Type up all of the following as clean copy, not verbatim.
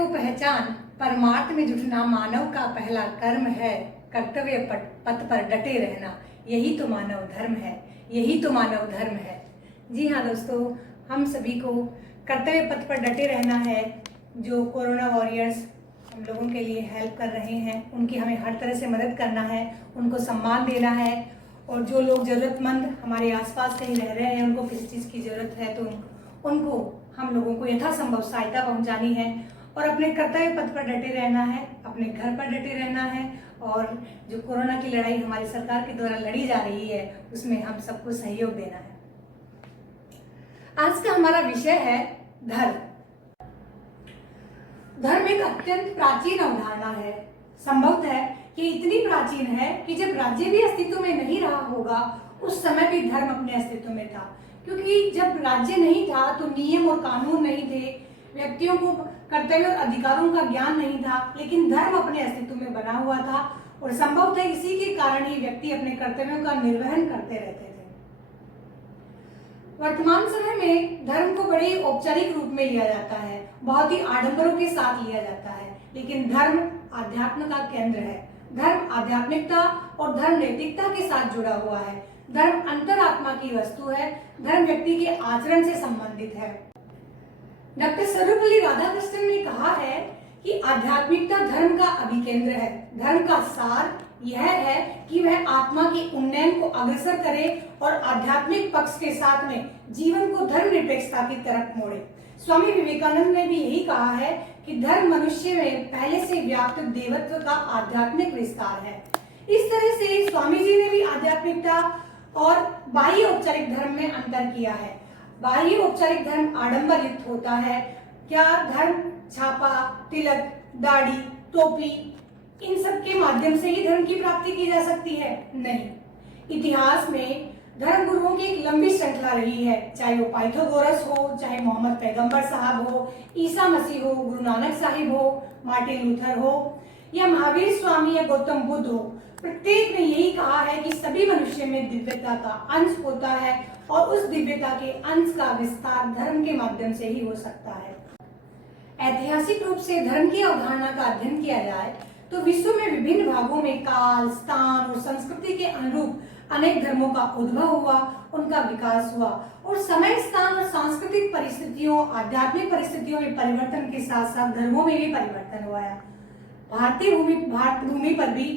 को पहचान, परमार्थ में जुटना मानव का पहला कर्म है। कर्तव्य पथ पर डटे रहना, यही तो मानव धर्म है, यही तो मानव धर्म है। जी हाँ दोस्तों, हम सभी को कर्तव्य पथ पर डटे रहना है। जो कोरोना वॉरियर्स हम लोगों के लिए हेल्प कर रहे हैं, उनकी हमें हर तरह से मदद करना है, उनको सम्मान देना है। और जो लोग ज़रूरतमंद हमारे आसपास कहीं रह रहे हैं, उनको किसी चीज़ की ज़रूरत है, तो उनको हम लोगों को यथासंभव सहायता पहुंचानी है और अपने कर्तव्य पथ पर डटे रहना है, अपने घर पर डटे रहना है। और जो कोरोना की लड़ाई हमारी सरकार के द्वारा लड़ी जा रही है, उसमें हम सबको सहयोग देना है। आज का हमारा विषय है धर्म। धर्म एक अत्यंत प्राचीन अवधारणा है। संभवतः है कि इतनी प्राचीन है कि जब राज्य भी अस्तित्व में नहीं रहा होगा, उस समय भी धर्म अपने अस्तित्व में था। क्योंकि जब राज्य नहीं था तो नियम और कानून नहीं थे, व्यक्तियों को कर्तव्य और अधिकारों का ज्ञान नहीं था, लेकिन धर्म अपने अस्तित्व में बना हुआ था। और संभवतः इसी के कारण ही व्यक्ति अपने कर्तव्यों का निर्वहन करते रहते थे। वर्तमान समय में धर्म को बड़े औपचारिक रूप में लिया जाता है, बहुत ही आडंबरों के साथ लिया जाता है, लेकिन धर्म आध्यात्म का केंद्र है। धर्म आध्यात्मिकता और धर्म नैतिकता के साथ जुड़ा हुआ है। धर्म अंतरात्मा की वस्तु है। धर्म व्यक्ति के आचरण से संबंधित है। डॉक्टर सर्वपल्ली राधाकृष्णन ने कहा है कि आध्यात्मिकता धर्म का अभिकेंद्र है। धर्म का सार यह है कि वह आत्मा के उन्नयन को अग्रसर करे और आध्यात्मिक पक्ष के साथ में जीवन को धर्म निरपेक्षता की तरफ मोड़े। स्वामी विवेकानंद ने भी यही कहा है कि धर्म मनुष्य में पहले से व्याप्त देवत्व का आध्यात्मिक विस्तार है। इस तरह से स्वामी जी ने भी आध्यात्मिकता और बाह्य औपचारिक धर्म में अंतर किया है। बाह्य औपचारिक धर्म आडंबर युक्त होता है। क्या धर्म छापा, तिलक, दाढ़ी, टोपी, इन सब के माध्यम से ही धर्म की प्राप्ति की जा सकती है? नहीं। इतिहास में धर्म गुरुओं की एक लंबी श्रृंखला रही है, चाहे वो पाइथागोरस हो, चाहे मोहम्मद पैगंबर साहब हो, ईसा मसीह हो, गुरु नानक साहिब हो, मार्टिन लूथर हो, या महावीर स्वामी या गौतम बुद्ध हो। प्रत्येक ने यही कहा है कि सभी मनुष्य में दिव्यता का अंश होता है और उस दिव्यता के अंश का विस्तार धर्म के माध्यम से ही हो सकता है। ऐतिहासिक रूप से धर्म की अवधारणा का अध्ययन किया जाए तो विश्व में विभिन्न भागों में काल, स्थान और संस्कृति के अनुरूप अनेक धर्मों का उद्भव हुआ, उनका विकास हुआ और समय, स्थान और सांस्कृतिक परिस्थितियों, आध्यात्मिक परिस्थितियों में परिवर्तन के साथ साथ धर्मों में भी परिवर्तन हुआ है। भारत भूमि पर भी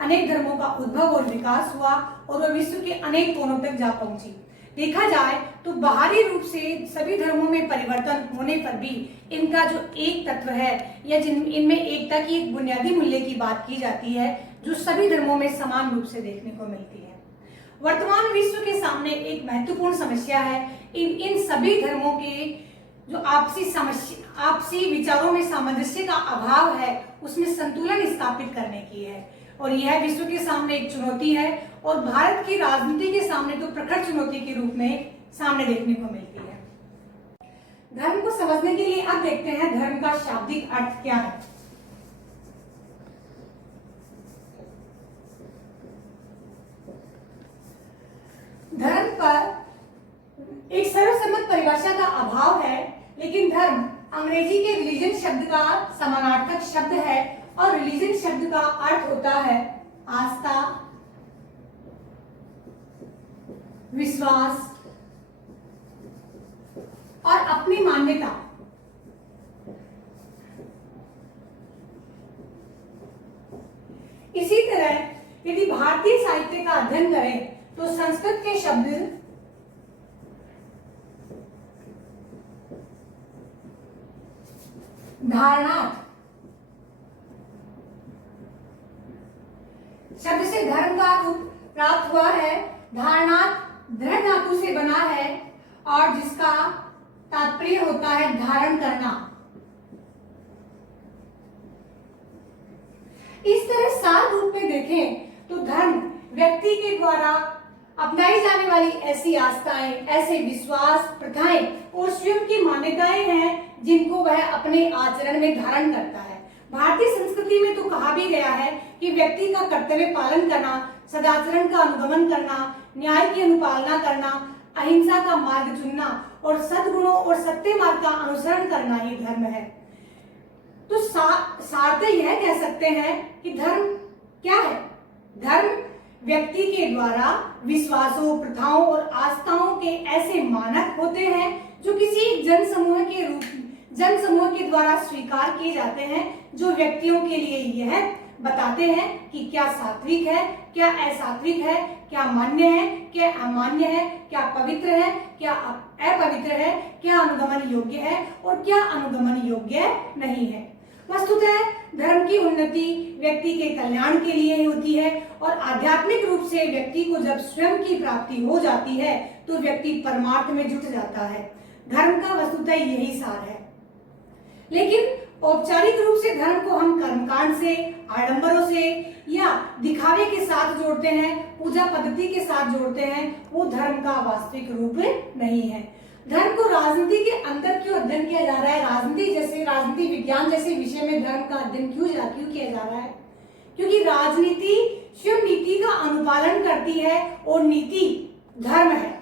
अनेक धर्मों का उद्भव और विकास हुआ और वह विश्व के अनेक कोनों तक जा पहुंची। देखा जाए तो बाहरी रूप से सभी धर्मों में परिवर्तन होने पर भी इनका जो एक तत्व है या इनमें एकता की एक बुनियादी मूल्य की बात की जाती है, जो सभी धर्मों में समान रूप से देखने को मिलती है। वर्तमान विश्व के सामने एक महत्वपूर्ण समस्या है इन सभी धर्मों के जो आपसी विचारों में सामंजस्य का अभाव है, उसमें संतुलन स्थापित करने की है। और यह विश्व के सामने एक चुनौती है और भारत की राजनीति के सामने तो प्रखर चुनौती के रूप में सामने देखने को मिलती है। धर्म को समझने के लिए अब देखते हैं धर्म का शाब्दिक अर्थ क्या है। धर्म पर एक सर्वसम्मत परिभाषा का अभाव है, लेकिन धर्म अंग्रेजी के रिलीजन शब्द का समानार्थक शब्द है और रिलीजन शब्द का अर्थ होता है आस्था, विश्वास और अपनी मान्यता। इसी तरह यदि भारतीय साहित्य का अध्ययन करें तो संस्कृत के शब्द धारणार्थ शब्द से धर्म का रूप प्राप्त हुआ है। धारणार्थ दृढ़ धातु से बना है और जिसका तात्पर्य होता है धारण करना। इस तरह सार रूप में देखें तो धर्म व्यक्ति के द्वारा अपनाई जाने वाली ऐसी आस्थाएं, ऐसे विश्वास, प्रथाएं और स्वयं की मान्यताएं हैं जिनको वह अपने आचरण में धारण करता है। भारतीय संस्कृति में तो कहा भी गया है कि व्यक्ति का कर्तव्य पालन करना, सदाचरण का अनुगमन करना, न्याय की अनुपालना करना, अहिंसा का मार्ग चुनना और सद्गुणों और सत्य मार्ग का अनुसरण करना ही धर्म है। तो सारतः यह कह सकते हैं कि धर्म क्या है? धर्म व्यक्ति के द्वारा विश्वासों, प्रथाओं और आस्थाओं के ऐसे मानक होते हैं जो किसी जनसमूह के द्वारा स्वीकार किए जाते हैं, जो व्यक्तियों के लिए यह बताते हैं कि क्या सात्विक है, क्या असात्विक है, क्या मान्य है, क्या अमान्य है, क्या पवित्र है, क्या अपवित्र है, क्या अनुगमन योग्य है और क्या अनुगमन योग्य नहीं है। वस्तुतः धर्म की उन्नति व्यक्ति के कल्याण के लिए ही होती है और आध्यात्मिक रूप से व्यक्ति को जब स्वयं की प्राप्ति हो जाती है तो व्यक्ति परमार्थ में जुट जाता है। धर्म का वस्तुतः यही सार है। लेकिन औपचारिक रूप से धर्म को हम कर्मकांड से, आडंबरों से या दिखावे के साथ जोड़ते हैं, पूजा पद्धति के साथ जोड़ते हैं, वो धर्म का वास्तविक रूप नहीं है। धर्म को राजनीति के अंदर क्यों अध्ययन किया जा रहा है? राजनीति विज्ञान जैसे विषय में धर्म का अध्ययन क्यों किया जा रहा है? क्योंकि राजनीति स्वयं नीति का अनुपालन करती है और नीति धर्म है।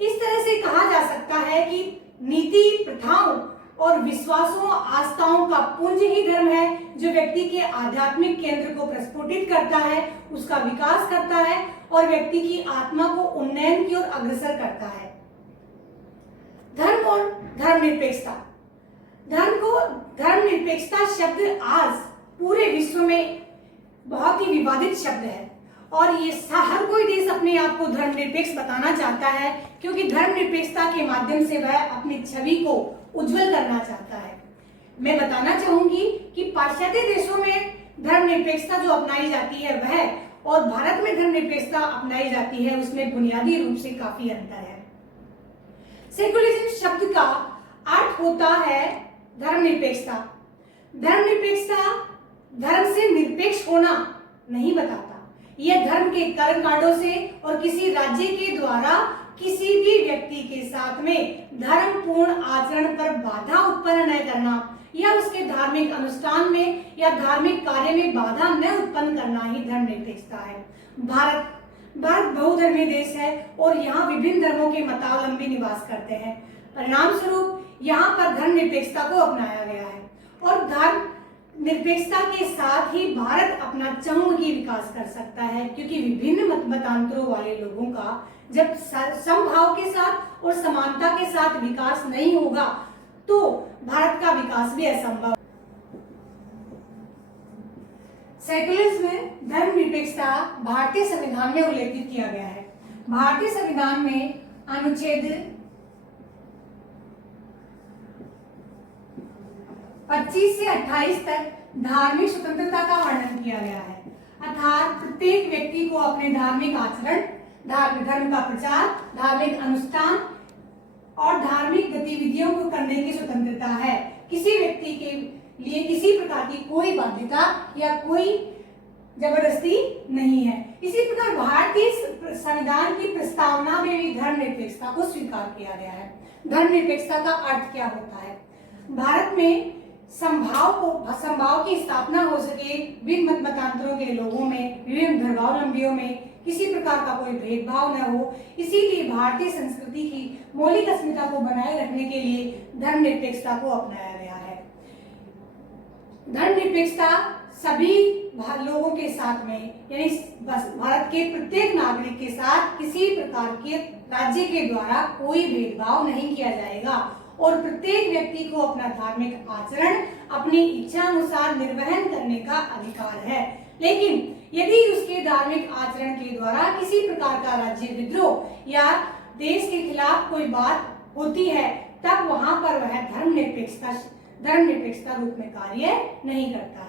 इस तरह से कहा जा सकता है कि नीति, प्रथाओं और विश्वासों, आस्थाओं का पुंज ही धर्म है, जो व्यक्ति के आध्यात्मिक केंद्र को प्रस्फुटित करता है, उसका विकास करता है और व्यक्ति की आत्मा को उन्नयन की ओर अग्रसर करता है। धर्म और धर्मनिरपेक्षता। धर्मनिरपेक्षता शब्द आज पूरे विश्व में बहुत ही विवादित शब्द है और ये हर कोई देश अपने आप को धर्मनिरपेक्ष बताना चाहता है, क्योंकि धर्मनिरपेक्षता के माध्यम से वह अपनी छवि को उज्जवल करना चाहता है। मैं बताना चाहूंगी कि पाश्चात्य देशों में धर्मनिरपेक्षता जो अपनाई जाती है वह और भारत में धर्मनिरपेक्षता अपनाई जाती है, उसमें बुनियादी रूप से काफी अंतर है। सेकुलरिज्म शब्द का अर्थ होता है धर्मनिरपेक्षता। धर्मनिरपेक्षता धर्म से निरपेक्ष होना नहीं बताता। यह धर्म के कर्मकांडों से और किसी राज्य के द्वारा किसी भी व्यक्ति के साथ में धर्मपूर्ण आचरण पर बाधा उत्पन्न न करना या उसके धार्मिक अनुष्ठान में या धार्मिक कार्य में बाधा न उत्पन्न करना ही धर्मनिरपेक्षता है। भारत बहुधर्मीय देश है और यहाँ विभिन्न धर्मों के मतावलंबी निवास करते हैं। परिणाम स्वरूप यहाँ पर धर्मनिरपेक्षता को अपनाया गया है और धर्मनिरपेक्षता के साथ ही भारत अपना चहुमुखी विकास कर सकता है, क्योंकि विभिन्न मतांतरों वाले लोगों का जब समभाव के साथ और समानता के साथ विकास नहीं होगा तो भारत का विकास भी असंभव। सेकुलरिज्म में धर्मनिरपेक्षता भारतीय संविधान में उल्लेखित किया गया है। भारतीय संविधान में अनुच्छेद 25 से 28 तक धार्मिक स्वतंत्रता का वर्णन किया गया है, अर्थात प्रत्येक व्यक्ति को अपने धार्मिक आचरण, धर्म का प्रचार, धार्मिक अनुष्ठान और धार्मिक गतिविधियों को करने की स्वतंत्रता है। किसी व्यक्ति के लिए किसी प्रकार की कोई बाध्यता या कोई जबरदस्ती नहीं है। इसी प्रकार भारतीय संविधान की प्रस्तावना में भी धर्मनिरपेक्षता को स्वीकार किया गया है। धर्मनिरपेक्षता का अर्थ क्या होता है? भारत में समभाव की स्थापना हो सके, विभिन्न मतांतरों के लोगों में, विभिन्न धर्मावलंबियों में किसी प्रकार का कोई भेदभाव न हो, इसीलिए भारतीय संस्कृति की मौलिक अस्मिता को बनाए रखने के लिए धर्मनिरपेक्षता को अपनाया गया है। धर्मनिरपेक्षता सभी लोगों के साथ में, यानी भारत के प्रत्येक नागरिक के साथ किसी प्रकार के राज्य के द्वारा कोई भेदभाव नहीं किया जाएगा और प्रत्येक व्यक्ति को अपना धार्मिक आचरण अपनी इच्छा अनुसार निर्वहन करने का अधिकार है। लेकिन यदि उसके धार्मिक आचरण के द्वारा किसी प्रकार का राज्य विद्रोह या देश के खिलाफ कोई बात होती है, तब वहां पर वह धर्मनिरपेक्षता रूप में कार्य नहीं करता है।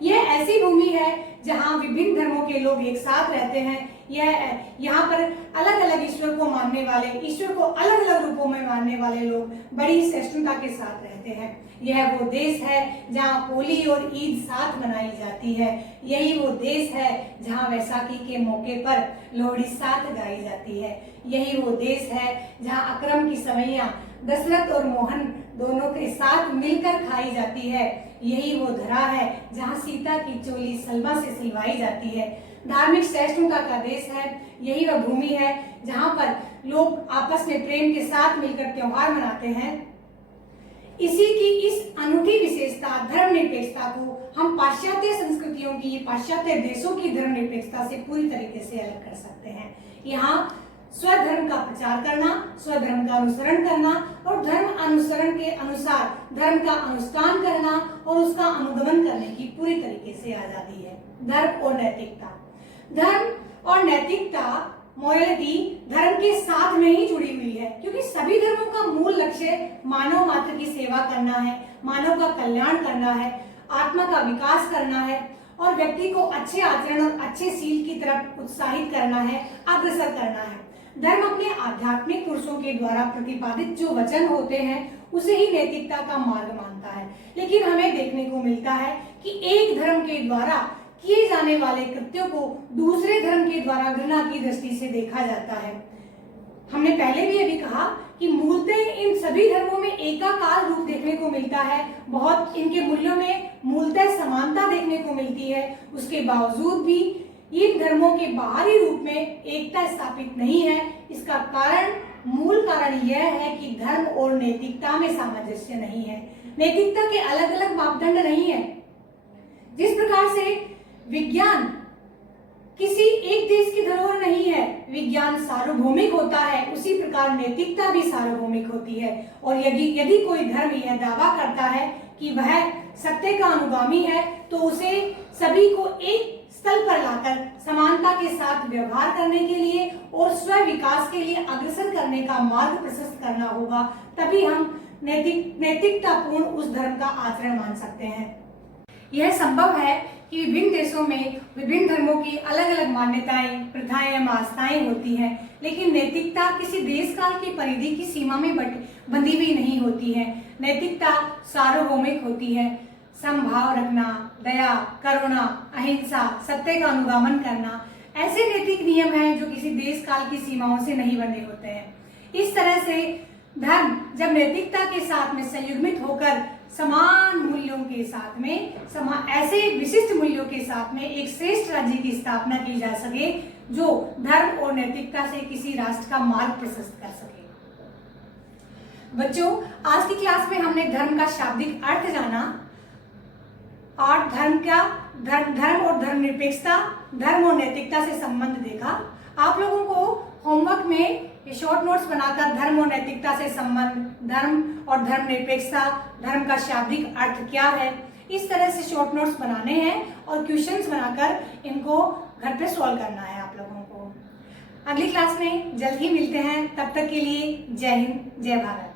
यह ऐसी भूमि है जहां विभिन्न धर्मों के लोग एक साथ रहते हैं। यहाँ पर अलग अलग ईश्वर को मानने वाले, ईश्वर को अलग अलग रूपों में मानने वाले लोग बड़ी सहिष्णुता के साथ रहते हैं। यह वो देश है जहाँ होली और ईद साथ मनाई जाती है। यही वो देश है जहाँ वैसाखी के मौके पर लोहड़ी साथ गाई जाती है। यही वो देश है जहाँ अकरम की सवैयां दशरथ और मोहन दोनों के साथ मिलकर खाई जाती है। यही वो धरा है जहाँ सीता की चोली सलमा से सिलवाई जाती है। धार्मिक सहिष्णुता का देश है। यही वह भूमि है जहाँ पर लोग आपस में प्रेम के साथ मिलकर त्योहार मनाते हैं। इसी की इस अनूठी विशेषता धर्मनिरपेक्षता को हम पाश्चात्य संस्कृतियों की, पाश्चात्य देशों की धर्मनिरपेक्षता से पूरी तरीके से अलग कर सकते हैं। यहाँ स्वधर्म का प्रचार करना, स्वधर्म का अनुसरण करना और धर्म अनुसरण के अनुसार धर्म का अनुष्ठान करना और उसका अनुगमन करने की पूरी तरीके से आजादी है। धर्म और नैतिकता, धर्म और नैतिकता, मोरालिटी धर्म के साथ में ही जुड़ी हुई है, क्योंकि सभी धर्मों का मूल लक्ष्य मानव मात्र की सेवा करना है, मानव का कल्याण करना है, आत्मा का विकास करना है और व्यक्ति को अच्छे आचरण और अच्छे सील की तरफ उत्साहित करना है, अग्रसर करना है। धर्म अपने आध्यात्मिक पुरुषों के द्वारा प्रतिपादित जो वचन होते हैं उसे ही नैतिकता का मार्ग मानता है। लेकिन हमें देखने को मिलता है कि एक धर्म के द्वारा किए जाने वाले कृत्यों को दूसरे धर्म के द्वारा घृणा की दृष्टि से देखा जाता है। हमने पहले भी अभी कहा कि मूलतः इन सभी धर्मों में एकाकार रूप देखने को मिलता है, बहुत इनके मूल्यों में मूलतः समानता देखने को मिलती है। उसके बावजूद भी इन धर्मों के बाहरी रूप में एकता स्थापित नहीं है। इसका कारण, मूल कारण यह है कि धर्म और नैतिकता में सामंजस्य नहीं है। नैतिकता के अलग अलग मापदंड नहीं है। जिस प्रकार से विज्ञान किसी एक देश की धरोहर नहीं है, विज्ञान सार्वभौमिक होता है, उसी प्रकार नैतिकता भी सार्वभौमिक होती है। और यदि कोई धर्म यह दावा करता है कि वह सत्य का अनुगामी है, तो उसे सभी को एक स्थल पर लाकर समानता के साथ व्यवहार करने के लिए और स्व विकास के लिए अग्रसर करने का मार्ग प्रशस्त करना होगा। तभी हम नैतिकतापूर्ण उस धर्म का आचरण मान सकते हैं। यह संभव है कि विभिन्न देशों में विभिन्न धर्मों की अलग अलग मान्यताएं, प्रथाएं एवं आस्थाएं होती हैं, लेकिन नैतिकता किसी देश काल की परिधि की सीमा में बंधी हुई नहीं होती है। नैतिकता सार्वभौमिक होती है। समभाव रखना, दया, करुणा, अहिंसा, सत्य का अनुगमन करना, ऐसे नैतिक नियम हैं जो किसी देश काल की सीमाओं से नहीं बंधे होते हैं। इस तरह से धर्म जब नैतिकता के साथ में संयुग्मित होकर समान मूल्यों के साथ में, ऐसे विशिष्ट मूल्यों के साथ में एक श्रेष्ठ राज्य की स्थापना की जा सके जो धर्म और नैतिकता से किसी राष्ट्र का मार्ग प्रशस्त कर सके। बच्चों, आज की क्लास में हमने धर्म का शाब्दिक अर्थ जाना और धर्म और धर्मनिरपेक्षता, धर्म और नैतिकता से संबंध देखा। आप लोगों को होमवर्क में शॉर्ट नोट्स बनाकर धर्म और नैतिकता से संबंध, धर्म और धर्मनिरपेक्षता, धर्म का शाब्दिक अर्थ क्या है, इस तरह से शॉर्ट नोट्स बनाने हैं और क्वेश्चंस बनाकर इनको घर पे सॉल्व करना है आप लोगों को। अगली क्लास में जल्द ही मिलते हैं। तब तक के लिए जय हिंद, जय भारत।